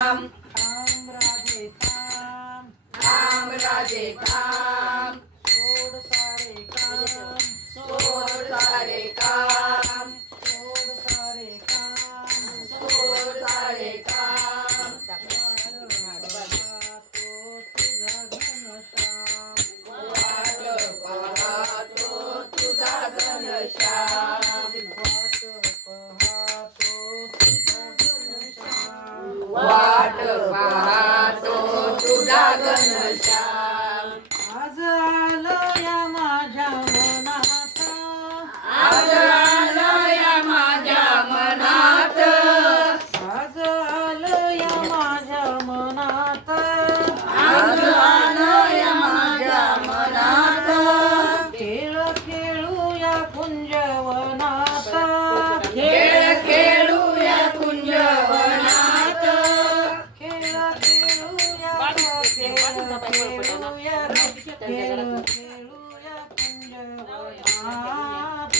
थांब राधे थांब राधे थांब सोड सारे काम सोड सारे काम सोड सारे काम सोड सारे काम वाट पाहतो तुझा घनश्याम वाट पाहतो तुझा घनश्याम आज आलो या माझ्या मनात आज आलो या माझ्या मनात आज आलो या माझ्या मनात आज आलो या माझ्या मनात खेळ खेळूया कुंजवनात खेळ खेळूया कुंजवनात खेळ खेळूया खेळूया खेळ खेळूया कुंजवनात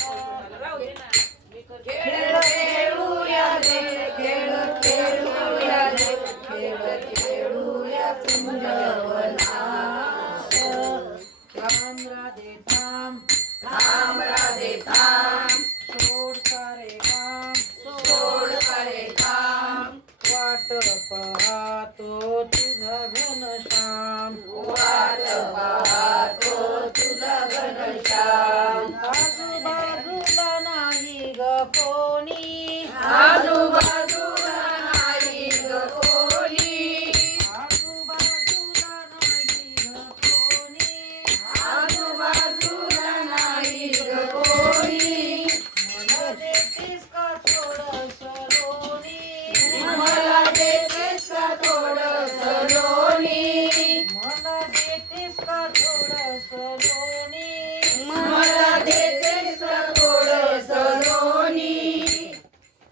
खेळ खेळूया रे खेळ खेळूया रे खेळ खेळूया कुंजवनात थांब राधे थांब थांब राधे थांब सोड सारे काम सोड सारे काम वाट पाहतो तुझा घनश्याम वाट पाहतो तुझा घनश्याम आजूबाजूला नाही ग कोणी आजूबाजूला नाही ग कोणी आजूबाजूला नाही ग कोणी आजूबाजूला नाही ग कोणी मला देतेस का थोडंस लोणी मला देतेस का थोडंसं लोणी मला देतेस का थोडंस लोणी मला देतेस का थोडंसं लोणी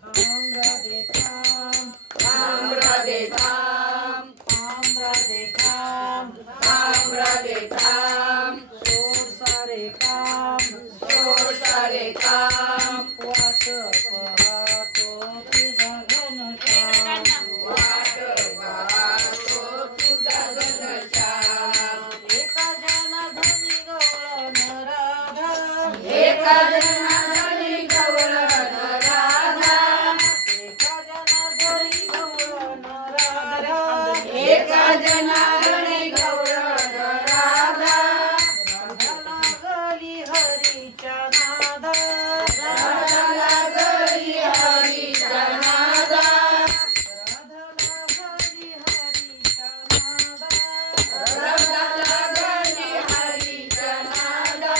थांब राधे थांब थांब राधे थांब थांब राधे थांब थांब राधे थांब सोड सारे काम सोड सारे काम वाट पाहतो तुझा घनश्याम वाट पाहतो तुझा घनश्याम एका जनार्दनी गवळण राधा एका जनार्दनी गवळण राधा एका जनार्दनी गवळण राधा एका जनार्दनी गवळण राधा राधा लागली हरीच्या नादा राधा लागली हरीच्या नादा राधा लागली हरीच्या नादा राधा लागली हरीच्या नादा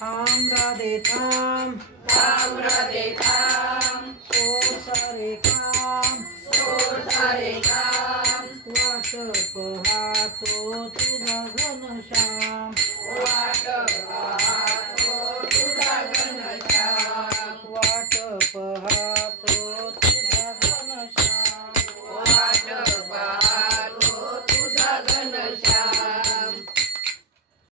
थांब राधे थांब थांब राधे थांब सोड सारे काम सोड सारे काम वाट पाहतो तुझा घनश्याम वाट पाहतो